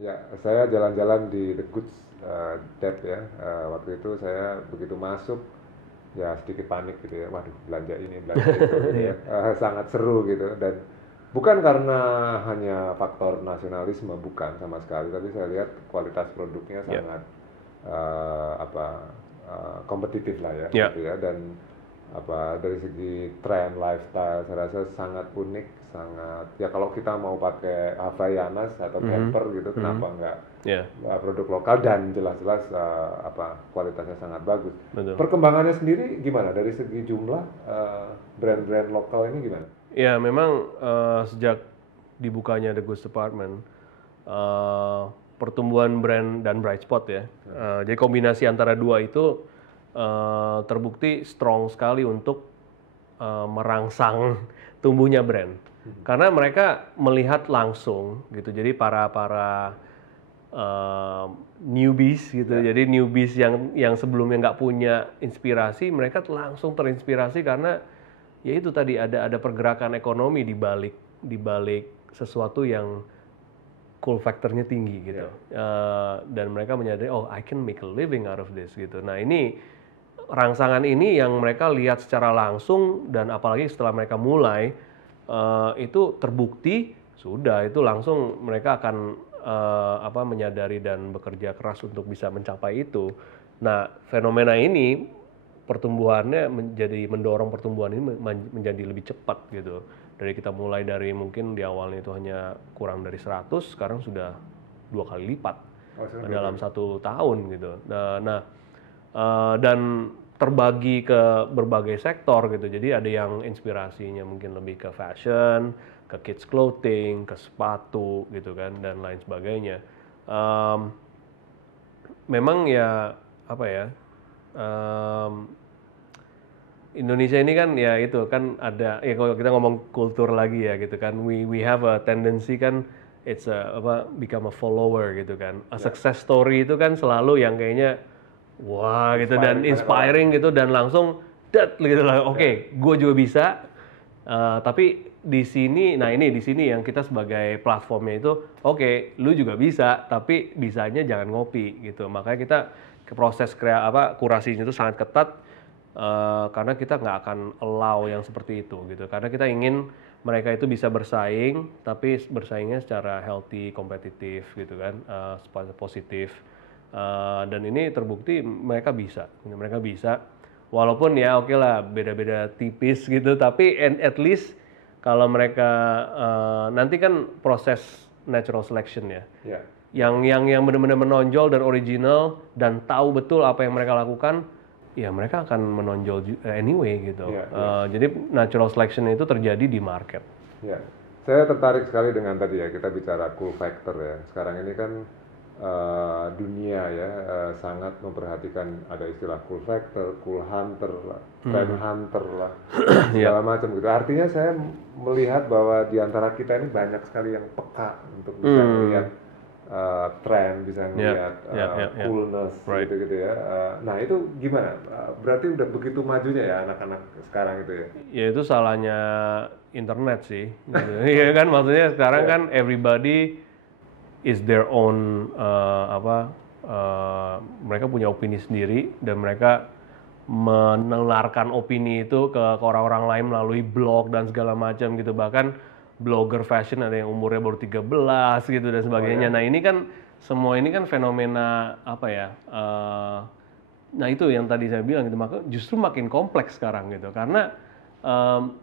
Ya, saya jalan-jalan di The Goods Dep ya. Waktu itu saya begitu masuk, ya sedikit panik gitu ya. Waduh, belanja ini, belanja itu gitu ya. Iya. Sangat seru gitu. Dan bukan karena hanya faktor nasionalisme, bukan sama sekali. Tapi saya lihat kualitas produknya Ya. sangat apa kompetitif lah ya Ya. gitu ya. Dan apa dari segi tren lifestyle saya rasa sangat unik, sangat ya kalau kita mau pakai Havaianas atau Mhm. camper gitu Mhm. kenapa enggak Ya, produk lokal dan jelas-jelas apa kualitasnya sangat bagus. betul. Perkembangannya sendiri gimana dari segi jumlah brand-brand lokal ini gimana? Ya, memang sejak dibukanya The Goods Department, eh, pertumbuhan brand dan bright spot ya. Jadi kombinasi antara dua itu terbukti strong sekali untuk merangsang tumbuhnya brand. Karena mereka melihat langsung gitu. Jadi para eh, newbies gitu. Ya, Jadi newbies yang sebelumnya nggak punya inspirasi, mereka langsung terinspirasi karena ya itu tadi ada pergerakan ekonomi di balik sesuatu yang cool factornya tinggi gitu. ya, Dan mereka menyadari oh I can make a living out of this gitu. Nah ini rangsangan ini yang mereka lihat secara langsung dan apalagi setelah mereka mulai itu terbukti sudah itu langsung mereka akan apa menyadari dan bekerja keras untuk bisa mencapai itu. Nah fenomena ini pertumbuhannya menjadi mendorong pertumbuhan ini menjadi lebih cepat gitu. Dari kita mulai dari mungkin di awalnya itu hanya kurang dari 100, sekarang sudah 2 kali lipat oh saya dua dalam kali. 1 tahun gitu. Dan terbagi ke berbagai sektor gitu. Jadi ada yang inspirasinya mungkin lebih ke fashion, ke kids clothing, ke sepatu gitu kan dan lain sebagainya. Em, Memang ya apa ya? em, Indonesia ini kan ya itu kan ada ya kalau kita ngomong kultur lagi ya gitu kan we have a tendency kan it's a apa become a follower gitu kan a Ya, success story itu kan selalu yang kayaknya wah gitu dan inspiring banyak orang. inspiring gitu dan langsung dat gitu lah Ya, oke gue juga bisa. Tapi di sini nah ini di sini yang kita sebagai platformnya itu oke lu juga bisa tapi bisanya jangan ngopi gitu makanya kita ke proses apa kurasinya itu sangat ketat. Karena kita nggak akan allow yang seperti itu gitu karena kita ingin mereka itu bisa bersaing tapi bersaingnya secara healthy kompetitif gitu kan positif. Dan ini terbukti mereka bisa walaupun ya oke lah beda-beda tipis gitu tapi at least kalau mereka nanti kan proses natural selection ya ya, ya, yang benar-benar menonjol dan original dan tahu betul apa yang mereka lakukan, ya mereka akan menonjol anyway gitu. ya, ya. Jadi natural selection itu terjadi di market. Ya, saya tertarik sekali dengan tadi ya kita bicara cool factor ya. Sekarang ini kan dunia ya sangat memperhatikan ada istilah cool factor, cool hunter lah, trend hunter lah, dan Ya, segala macam gitu. Artinya saya melihat bahwa di antara kita ini banyak sekali yang peka untuk bisa melihat tren, bisa ya, melihat ya, coolness right. gitu-gitu ya. Nah itu gimana? Berarti udah begitu majunya ya anak-anak sekarang itu ya? Ya itu salahnya internet sih. Gitu. Iya kan maksudnya sekarang Ya, kan everybody is their own mereka punya opini sendiri dan mereka menularkan opini itu ke orang-orang lain melalui blog dan segala macam gitu bahkan blogger fashion ada yang umurnya baru 13 gitu dan oh sebagainya. ya, Nah ini kan semua ini kan fenomena apa ya? Nah itu yang tadi saya bilang gitu maka justru makin kompleks sekarang gitu karena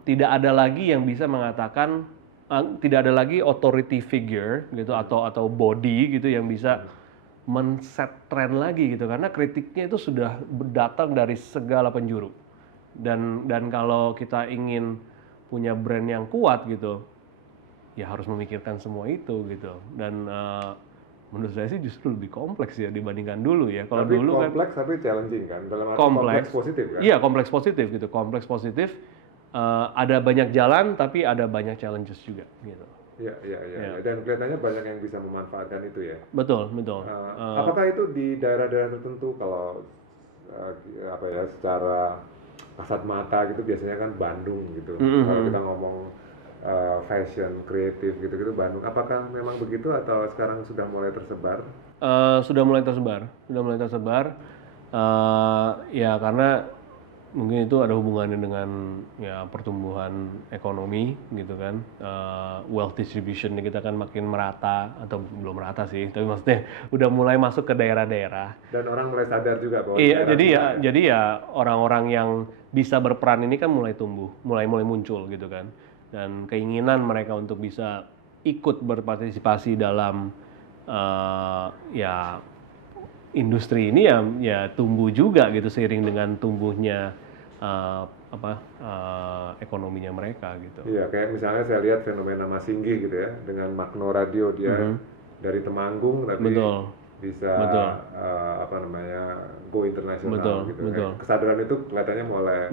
tidak ada lagi yang bisa mengatakan tidak ada lagi authority figure gitu atau body gitu yang bisa men-set trend lagi gitu karena kritiknya itu sudah datang dari segala penjuru dan kalau kita ingin punya brand yang kuat gitu ya harus memikirkan semua itu gitu dan menurut saya sih justru lebih kompleks ya dibandingkan dulu ya kalau tapi dulu kan kompleks tapi challenging kan, dalam arti kompleks kompleks positif kan? iya kompleks positif gitu kompleks positif ada banyak jalan tapi ada banyak challenges juga gitu Iya, iya, iya, ya iya. Dan kelihatannya banyak yang bisa memanfaatkan itu ya. betul betul. Apakah itu di daerah-daerah tertentu kalau apa ya secara kasat mata gitu biasanya kan Bandung gitu. Kalau kita ngomong fashion, kreatif gitu-gitu Bandung. Apakah memang begitu atau sekarang sudah mulai tersebar? Sudah mulai tersebar. Ya karena mungkin itu ada hubungannya dengan ya pertumbuhan ekonomi gitu kan. Wealth distribution kita kan makin merata, atau belum merata sih, tapi maksudnya udah mulai masuk ke daerah-daerah. Dan orang mulai sadar juga bahwa Iya, jadi ya orang-orang yang bisa berperan ini kan mulai tumbuh, mulai muncul gitu kan. Dan keinginan mereka untuk bisa ikut berpartisipasi dalam ya industri ini ya tumbuh juga gitu seiring dengan tumbuhnya ekonominya mereka gitu. Iya, kayak misalnya saya lihat fenomena Mas Singgi gitu ya, dengan Magno Radio dia dari Temanggung tapi bisa go internasional gitu. Kesadaran itu kelihatannya mulai.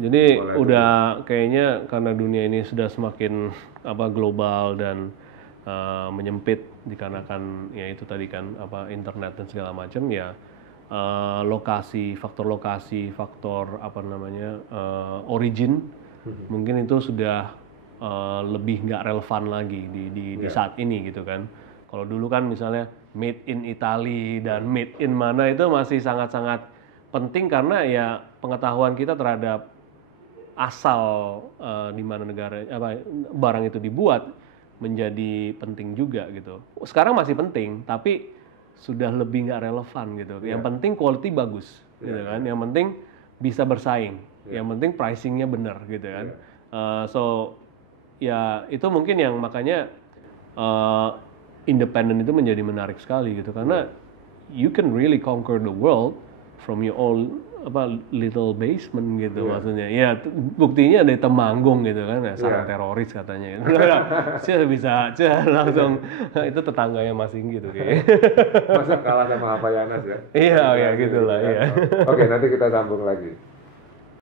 Jadi udah kayaknya karena dunia ini sudah semakin global dan menyempit dikarenakan ya itu tadi kan internet dan segala macam ya, faktor origin mungkin itu sudah lebih nggak relevan lagi di saat ini gitu kan. Kalau dulu kan misalnya made in Italy dan made in mana itu masih sangat-sangat penting karena ya pengetahuan kita terhadap asal di mana barang itu dibuat menjadi penting juga gitu. Sekarang masih penting, tapi sudah lebih nggak relevan gitu. Yang penting quality bagus, gitu kan. Yang penting bisa bersaing. Yang penting pricingnya benar, gitu kan. So ya itu mungkin yang makanya independen itu menjadi menarik sekali gitu, karena you can really conquer the world from your own little basement gitu maksudnya. Ya buktinya ada Temanggung gitu kan, sarang teroris katanya. Saya bisa langsung itu tetangganya Mas Singgi gitu kayaknya. Masa kalah sama Havaianas ya? Iya gitulah. Iya. Oke, nanti kita sambung lagi.